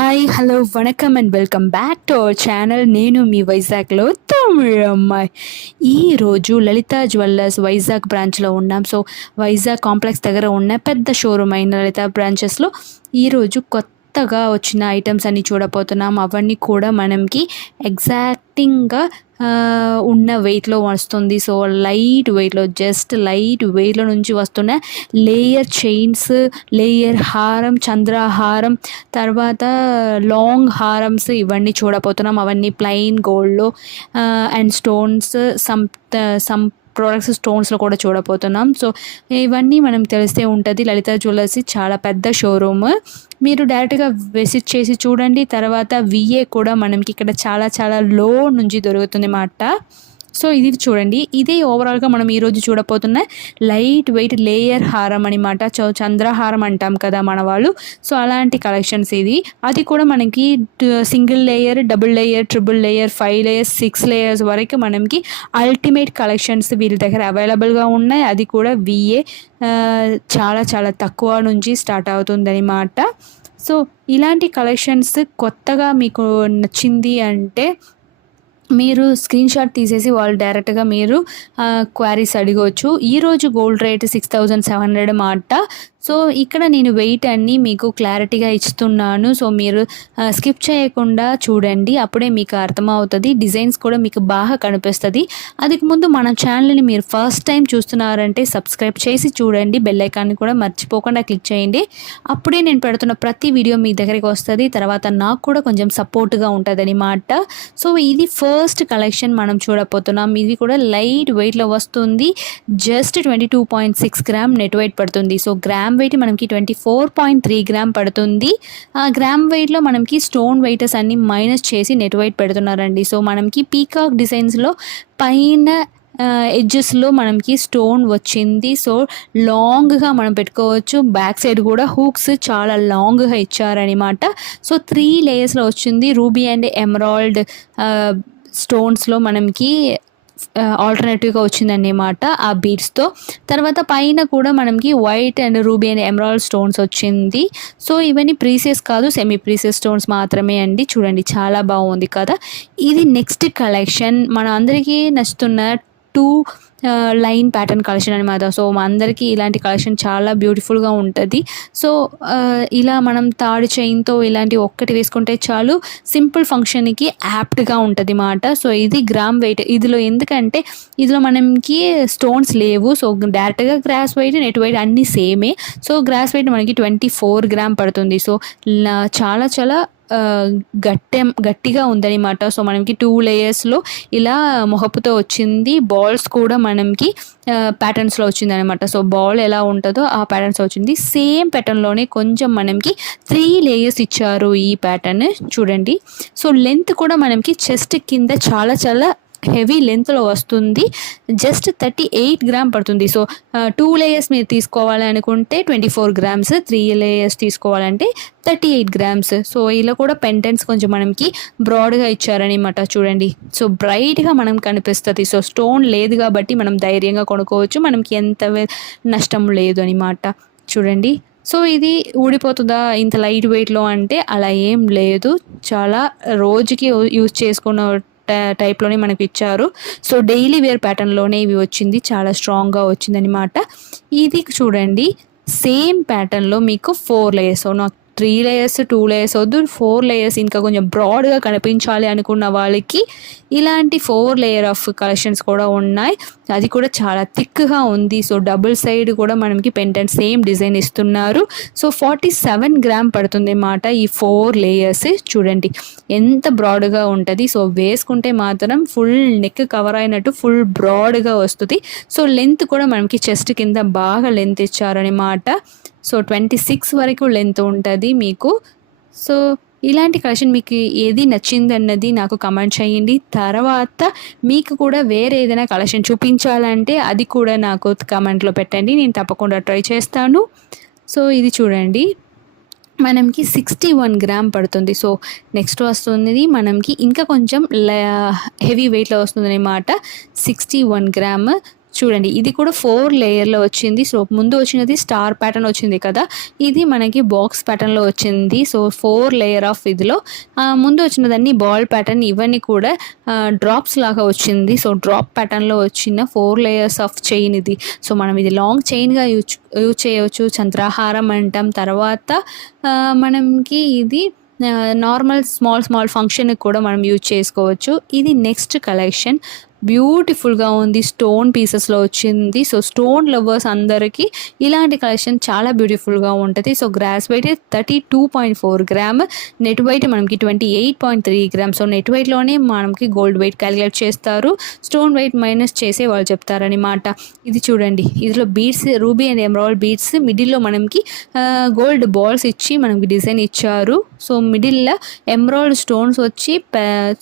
Hi hello vanakkam and welcome back to our channel. నేను మీ వైజాగ్లో తమిళ అమ్మాయి. ఈరోజు లలిత జ్యువెల్లర్స్ వైజాగ్ బ్రాంచ్లో ఉన్నాం. సో వైజాగ్ కాంప్లెక్స్ దగ్గర ఉన్న పెద్ద షోరూమ్ అయిన లలిత బ్రాంచెస్లో ఈరోజు కొత్తగా వచ్చిన ఐటమ్స్ అన్నీ చూడబోతున్నాం. అవన్నీ కూడా మనకి ఎగ్జాక్టింగ్గా ఉన్న వెయిట్లో వస్తుంది. సో లైట్ వెయిట్లో, జస్ట్ లైట్ వెయిట్లో నుంచి వస్తున్న లేయర్ చైన్స్, లేయర్ హారం, చంద్రహారం, తర్వాత లాంగ్ హారమ్స్ ఇవన్నీ చూడబోతున్నాం. అవన్నీ ప్లెయిన్ గోల్డ్లో అండ్ స్టోన్స్, సమ్ ప్రోడక్ట్స్ స్టోన్స్లో కూడా చూడబోతున్నాం. సో ఇవన్నీ మనం తెలిస్తే ఉంటుంది. లలిత జ్యువెలర్స్ చాలా పెద్ద షోరూమ్. మీరు డైరెక్ట్గా విజిట్ చేసి చూడండి. తర్వాత విఏ కూడా మనకి ఇక్కడ చాలా చాలా లో నుంచి దొరుకుతుంది మాట. సో ఇది చూడండి. ఇదే ఓవరాల్గా మనం ఈరోజు చూడబోతున్న లైట్ వెయిట్ లేయర్ హారం అనమాట. చంద్రహారం అంటాం కదా మన వాళ్ళు. సో అలాంటి కలెక్షన్స్ ఇది. అది కూడా మనకి single layer, double layer, triple layer, 5 layers, 6 layers వరకు మనకి అల్టిమేట్ కలెక్షన్స్ వీళ్ళ దగ్గర అవైలబుల్గా ఉన్నాయి. అది కూడా విఏ చాలా చాలా తక్కువ నుంచి స్టార్ట్ అవుతుందన్నమాట. సో ఇలాంటి కలెక్షన్స్ కొత్తగా మీకు నచ్చింది అంటే మీరు స్క్రీన్ షాట్ తీసేసి వాళ్ళు డైరెక్ట్గా మీరు క్వారీస్ అడగవచ్చు. ఈరోజు గోల్డ్ రేట్ 6700 మాట. సో ఇక్కడ నేను వెయిట్ అన్నీ మీకు క్లారిటీగా ఇస్తున్నాను. సో మీరు స్కిప్ చేయకుండా చూడండి, అప్పుడే మీకు అర్థమవుతుంది. డిజైన్స్ కూడా మీకు బాగా కనిపిస్తుంది. అందుకు ముందు మన ఛానల్ని మీరు ఫస్ట్ టైం చూస్తున్నారంటే సబ్స్క్రైబ్ చేసి చూడండి. బెల్ ఐకాన్ని కూడా మర్చిపోకుండా క్లిక్ చేయండి. అప్పుడే నేను పెడుతున్న ప్రతి వీడియో మీ దగ్గరికి వస్తుంది. తర్వాత నాకు కూడా కొంచెం సపోర్ట్గా ఉంటుంది అన్నమాట. సో ఇది ఫస్ట్ కలెక్షన్ మనం చూడబోతున్నాం. ఇది కూడా లైట్ వెయిట్లో వస్తుంది. జస్ట్ 22.6 గ్రామ్ నెట్ వెయిట్ పడుతుంది. సో గ్రామ్ వెయిట్ మనకి 24.3 గ్రామ్ పడుతుంది. ఆ గ్రామ్ వెయిట్లో మనకి స్టోన్ వెయిటర్స్ అన్ని మైనస్ చేసి నెట్ వెయిట్ పెడుతున్నారండి. సో మనకి పీకాక్ డిజైన్స్లో పైన ఎడ్జెస్లో మనకి స్టోన్ వచ్చింది. సో లాంగ్గా మనం పెట్టుకోవచ్చు. బ్యాక్ సైడ్ కూడా హూక్స్ చాలా లాంగ్గా ఇచ్చారనమాట. సో 3 లేయర్స్లో వచ్చింది. రూబీ అండ్ ఎమరాల్డ్ స్టోన్స్లో మనకి ఆల్టర్నేటివ్గా వచ్చిందన్నమాట ఆ బీడ్స్తో. తర్వాత పైన కూడా మనకి white and ruby and emerald stones వచ్చింది. సో ఇవన్నీ ప్రీసియస్ కాదు, సెమీ ప్రీసియస్ స్టోన్స్ మాత్రమే అండి. చూడండి చాలా బాగుంది కదా. ఇది నెక్స్ట్ కలెక్షన్ మన అందరికీ నచ్చుతున్న 2 లైన్ ప్యాటర్న్ కలెక్షన్ అనమాట. సో మా అందరికీ ఇలాంటి కలెక్షన్ చాలా బ్యూటిఫుల్గా ఉంటుంది. సో ఇలా మనం తాడు చైన్తో ఇలాంటి ఒక్కటి వేసుకుంటే చాలు, సింపుల్ ఫంక్షన్కి యాప్ట్గా ఉంటుంది మాట. సో ఇది గ్రామ్ వెయిట్. ఇందులో ఎందుకంటే ఇందులో మనకి స్టోన్స్ లేవు. సో డైరెక్ట్గా గ్రాస్ వెయిట్, నెట్ వెయిట్ అన్నీ సేమే. సో గ్రాస్ వెయిట్ మనకి 24 గ్రామ్ పడుతుంది. సో చాలా చాలా గట్టిగా ఉందన్నమాట. సో మనకి 2 లేయర్స్లో ఇలా మొహపుతో వచ్చింది. బాల్స్ కూడా మనకి ప్యాటర్న్స్లో వచ్చింది అనమాట. సో బాల్ ఎలా ఉంటుందో ఆ ప్యాటర్న్స్ వచ్చింది. సేమ్ ప్యాటర్న్లోనే కొంచెం మనకి 3 లేయర్స్ ఇచ్చారు ఈ ప్యాటర్న్. చూడండి. సో లెంత్ కూడా మనకి చెస్ట్ కింద చాలా చాలా హెవీ లెంత్లో వస్తుంది. జస్ట్ 38 గ్రామ్ పడుతుంది. సో 2 లేయర్స్ మీరు తీసుకోవాలి అనుకుంటే 24 గ్రామ్స్, 3 లేయర్స్ తీసుకోవాలంటే 38 గ్రామ్స్. సో ఇలా కూడా పెండెంట్స్ కొంచెం మనకి బ్రాడ్గా ఇచ్చారనమాట. చూడండి. సో బ్రైట్గా మనం కనిపిస్తుంది. సో స్టోన్ లేదు కాబట్టి మనం ధైర్యంగా కొనుక్కోవచ్చు. మనకి ఎంత నష్టం లేదు అనమాట. చూడండి. సో ఇది ఊడిపోతుందా ఇంత లైట్ వెయిట్లో అంటే అలా ఏం లేదు. చాలా రోజుకి యూజ్ చేసుకున్న టైప్లోనే మనకి ఇచ్చారు. సో డైలీ వేర్ ప్యాటర్న్లోనే ఇవి వచ్చింది. చాలా స్ట్రాంగ్గా వచ్చిందనమాట. ఇది చూడండి. సేమ్ ప్యాటర్న్లో మీకు 4 లేయర్స్. నాకు 3 లేయర్స్, 2 లేయర్స్ వద్దు, 4 లేయర్స్ ఇంకా కొంచెం బ్రాడ్గా కనిపించాలి అనుకున్న వాళ్ళకి ఇలాంటి 4 లేయర్ ఆఫ్ కలెక్షన్స్ కూడా ఉన్నాయి. అది కూడా చాలా థిక్గా ఉంది. సో డబుల్ సైడ్ కూడా మనకి పెండెంట్ సేమ్ డిజైన్ ఇస్తున్నారు. సో 47 గ్రామ్ పడుతుంది అన్నమాట ఈ 4 లేయర్స్. చూడండి ఎంత బ్రాడ్గా ఉంటుంది. సో వేసుకుంటే మాత్రం ఫుల్ నెక్ కవర్ అయినట్టు ఫుల్ బ్రాడ్గా వస్తుంది. సో లెంత్ కూడా మనకి చెస్ట్ కింద బాగా లెంత్ ఇచ్చారనమాట. సో 26 వరకు లెంత్ ఉంటుంది మీకు. సో ఇలాంటి కలెక్షన్ మీకు ఏది నచ్చిందన్నది నాకు కమెంట్ చేయండి. తర్వాత మీకు కూడా వేరే ఏదైనా కలెక్షన్ చూపించాలంటే అది కూడా నాకు కమెంట్లో పెట్టండి, నేను తప్పకుండా ట్రై చేస్తాను. సో ఇది చూడండి. మనకి 61 గ్రామ్ పడుతుంది. సో నెక్స్ట్ వస్తుంది మనకి ఇంకా కొంచెం హెవీ వెయిట్లో వస్తుంది అన్నమాట. 61 గ్రామ్. చూడండి ఇది కూడా 4 లేయర్లో వచ్చింది. సో ముందు వచ్చినది స్టార్ ప్యాటర్న్ వచ్చింది కదా, ఇది మనకి బాక్స్ ప్యాటర్న్లో వచ్చింది. సో 4 లేయర్ ఆఫ్ ఇదిలో ముందు వచ్చినదన్నీ బాల్ ప్యాటర్న్, ఇవన్నీ కూడా డ్రాప్స్ లాగా వచ్చింది. సో డ్రాప్ ప్యాటర్న్లో వచ్చిన 4 లేయర్స్ ఆఫ్ చైన్ ఇది. సో మనం ఇది లాంగ్ చైన్గా యూజ్ చేయవచ్చు, చంద్రహారం అంటాం. తర్వాత మనకి ఇది నార్మల్ స్మాల్ ఫంక్షన్కి కూడా మనం యూజ్ చేసుకోవచ్చు. ఇది నెక్స్ట్ కలెక్షన్, బ్యూటిఫుల్గా ఉంది, స్టోన్ పీసెస్లో వచ్చింది. సో స్టోన్ లవర్స్ అందరికీ ఇలాంటి కలెక్షన్ చాలా బ్యూటిఫుల్గా ఉంటుంది. So gross weight 32.4 gram, net weight మనకి 28.3 గ్రామ్. సో నెట్ వెయిట్లోనే మనకి గోల్డ్ వెయిట్ క్యాలిక్యులేట్ చేస్తారు, స్టోన్ వెయిట్ మైనస్ చేసే వాళ్ళు చెప్తారనమాట. ఇది చూడండి, ఇందులో beads, ruby and emerald beads, మిడిల్లో మనకి గోల్డ్ బాల్స్ ఇచ్చి మనకి డిజైన్ ఇచ్చారు. సో మిడిల్లో ఎమరాల్డ్ స్టోన్స్ వచ్చి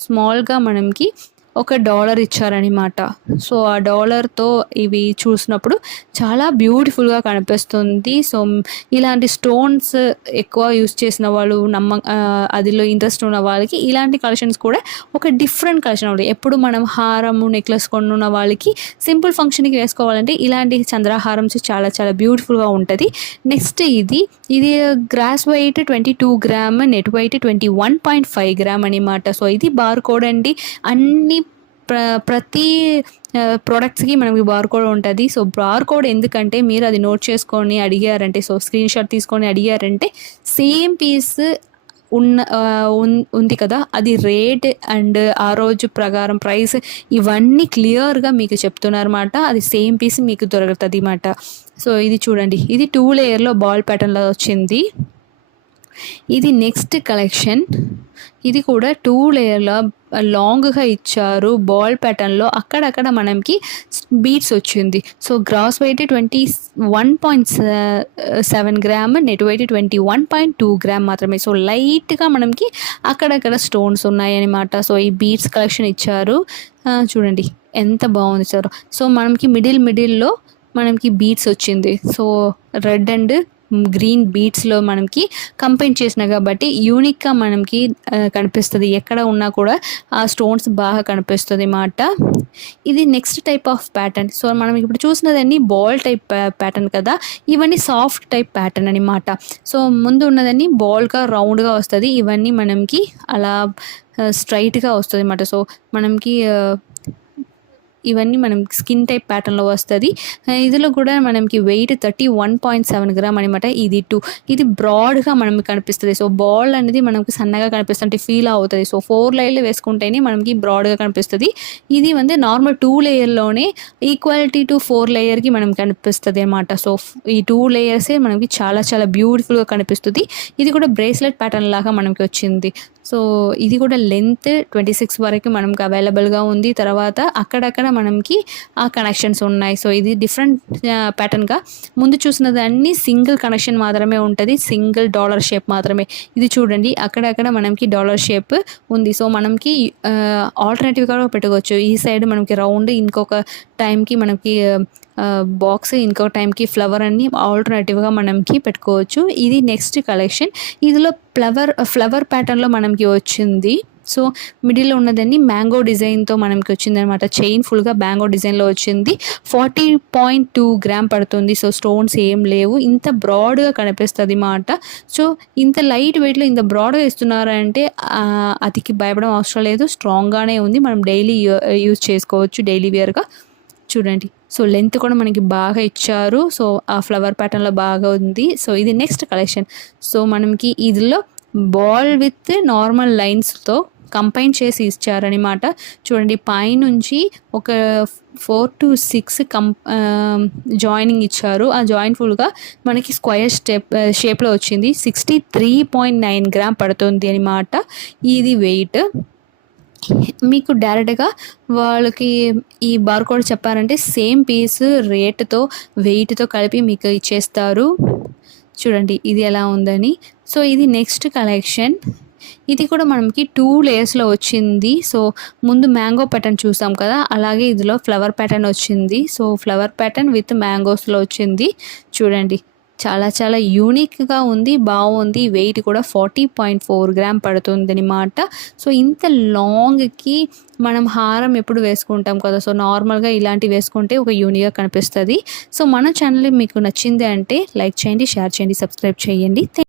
స్మాల్గా మనకి $1 ఇచ్చారనమాట. సో ఆ $తో ఇవి చూసినప్పుడు చాలా బ్యూటిఫుల్గా కనిపిస్తుంది. సో ఇలాంటి స్టోన్స్ ఎక్కువ యూస్ చేసిన వాళ్ళు, అదిలో ఇంట్రెస్ట్ ఉన్న వాళ్ళకి ఇలాంటి కలెక్షన్స్ కూడా ఒక డిఫరెంట్ కలెక్షన్ ఉంటుంది. ఎప్పుడు మనం హారము, నెక్లెస్ కొనున్న వాళ్ళకి సింపుల్ ఫంక్షన్కి వేసుకోవాలంటే ఇలాంటి చంద్రహారమ్స్ చాలా చాలా బ్యూటిఫుల్గా ఉంటుంది. నెక్స్ట్ ఇది gross weight 22 gram, net weight 21.5 gram అనమాట. సో ఇది బార్ కోడ్ అండి. అన్ని ప్రతి ప్రోడక్ట్స్కి మనకి బార్ కోడ్ ఉంటుంది. సో బార్ కోడ్ ఎందుకంటే మీరు అది నోట్ చేసుకొని అడిగారంటే, సో స్క్రీన్ షాట్ తీసుకొని అడిగారంటే సేమ్ పీస్ ఉంది కదా, అది రేట్ అండ్ ఆ రోజు ప్రకారం ప్రైస్ ఇవన్నీ క్లియర్గా మీకు చెప్తున్నారన్నమాట. అది సేమ్ పీస్ మీకు దొరుకుతుంది అన్నమాట. సో ఇది చూడండి, ఇది 2 లేయర్లో బాల్ ప్యాటర్న్లో వచ్చింది. ఇది నెక్స్ట్ కలెక్షన్, ఇది కూడా 2 లేయర్లో లాంగ్గా ఇచ్చారు, బాల్ ప్యాటర్న్లో అక్కడక్కడ మనకి బీడ్స్ వచ్చింది. So gross weight 21.7 gram, net weight 21.2 gram మాత్రమే. సో లైట్గా మనకి అక్కడక్కడ స్టోన్స్ ఉన్నాయన్నమాట. సో ఈ బీడ్స్ కలెక్షన్ ఇచ్చారు, చూడండి ఎంత బాగుంది సార్. సో మనకి మిడిల్లో మనకి బీడ్స్ వచ్చింది. సో రెడ్ అండ్ గ్రీన్ బీడ్స్లో మనకి కంపైన్ చేసిన కాబట్టి యూనిక్గా మనకి కనిపిస్తుంది, ఎక్కడ ఉన్నా కూడా ఆ స్టోన్స్ బాగా కనిపిస్తుంది అన్నమాట. ఇది next type of pattern. So మనం ఇప్పుడు చూసినదన్నీ బాల్ టైప్ ప్యాటర్న్ కదా, ఇవన్నీ సాఫ్ట్ టైప్ ప్యాటర్న్ అనమాట. సో ముందు ఉన్నదన్నీ బాల్గా రౌండ్గా వస్తుంది, ఇవన్నీ మనకి అలా స్ట్రైట్గా వస్తుంది అన్నమాట. సో మనకి ఇవన్నీ మనం స్కిన్ టైప్ ప్యాటర్న్లో వస్తుంది. ఇందులో కూడా మనకి వెయిట్ 31.7 గ్రామ్ అనమాట. ఇది బ్రాడ్గా మనకి కనిపిస్తుంది. సో బాల్ అనేది మనకి సన్నగా కనిపిస్తుంటే ఫీల్ అవుతుంది. సో 4 లేయర్లు వేసుకుంటేనే మనకి బ్రాడ్గా కనిపిస్తుంది. ఇది నార్మల్ 2 లేయర్లోనే ఈక్వాలిటీ టు 4 లేయర్కి మనం కనిపిస్తుంది అనమాట. సో ఈ 2 లేయర్సే మనకి చాలా చాలా బ్యూటిఫుల్గా కనిపిస్తుంది. ఇది కూడా బ్రేస్లెట్ ప్యాటర్న్ లాగా మనకి వచ్చింది. సో ఇది కూడా లెంత్ 26 వరకు మనకి అవైలబుల్గా ఉంది. తర్వాత అక్కడక్కడ మనకి ఆ కనెక్షన్స్ ఉన్నాయి. సో ఇది డిఫరెంట్ ప్యాటర్న్గా, ముందు చూసినది అన్ని సింగిల్ కనెక్షన్ మాత్రమే ఉంటుంది, సింగిల్ డాలర్ షేప్ మాత్రమే. ఇది చూడండి, అక్కడక్కడ మనకి డాలర్ షేప్ ఉంది. సో మనకి ఆల్టర్నేటివ్గా పెట్టుకోవచ్చు. ఈ సైడ్ మనకి రౌండ్, ఇంకొక టైంకి మనకి బాక్స్, ఇంకో టైంకి ఫ్లవర్ అన్ని ఆల్టర్నేటివ్గా మనకి పెట్టుకోవచ్చు. ఇది నెక్స్ట్ కలెక్షన్, ఇందులో ఫ్లవర్ ప్యాటర్న్లో మనకి వచ్చింది. సో మిడిల్లో ఉన్నదాన్ని మ్యాంగో డిజైన్తో మనకి వచ్చింది అనమాట. చైన్ ఫుల్గా మ్యాంగో డిజైన్లో వచ్చింది. 40.2 గ్రామ్ పడుతుంది. సో స్టోన్స్ ఏం లేవు, ఇంత బ్రాడ్గా కనిపిస్తుంది అన్నమాట. సో ఇంత లైట్ వెయిట్లో ఇంత బ్రాడ్గా ఇస్తున్నారంటే అతికి భయపడడం అవసరం లేదు, స్ట్రాంగ్గానే ఉంది, మనం డైలీ యూజ్ చేసుకోవచ్చు డైలీ వేర్గా. చూడండి, సో లెంత్ కూడా మనకి బాగా ఇచ్చారు. సో ఆ ఫ్లవర్ ప్యాటర్న్లో బాగా ఉంది. సో ఇది నెక్స్ట్ కలెక్షన్. సో మనకి ఇందులో బాల్ విత్ నార్మల్ లైన్స్తో కంపైన్ చేసి ఇచ్చారనమాట. చూడండి, పైనుంచి ఒక 4 to 6 జాయినింగ్ ఇచ్చారు. ఆ జాయిన్ ఫుల్గా మనకి స్క్వయర్ షేప్లో వచ్చింది. 63.9 గ్రామ్ పడుతుంది అనమాట. ఇది వెయిట్ మీకు డైరెక్ట్గా వాళ్ళకి ఈ బార్ కోడ్ చెప్పారంటే సేమ్ పీస్ రేట్తో వెయిట్తో కలిపి మీకు ఇచ్చేస్తారు. చూడండి ఇది ఎలా ఉందని. సో ఇది నెక్స్ట్ కలెక్షన్, ఇది కూడా మనకి 2 లేయర్స్లో వచ్చింది. సో ముందు మ్యాంగో ప్యాటర్న్ చూసాం కదా, అలాగే ఇందులో ఫ్లవర్ ప్యాటర్న్ వచ్చింది. సో ఫ్లవర్ ప్యాటర్న్ విత్ మ్యాంగోస్లో వచ్చింది. చూడండి, చాలా చాలా యూనిక్గా ఉంది, బాగుంది. వెయిట్ కూడా 40.4 గ్రామ్ పడుతుంది అనమాట. సో ఇంత లాంగ్కి మనం హారం ఎప్పుడు వేసుకుంటాం కదా, సో నార్మల్గా ఇలాంటివి వేసుకుంటే ఒక యూనిక్గా కనిపిస్తుంది. సో మన ఛానల్ మీకు నచ్చింది అంటే లైక్ చేయండి, షేర్ చేయండి, సబ్స్క్రైబ్ చేయండి.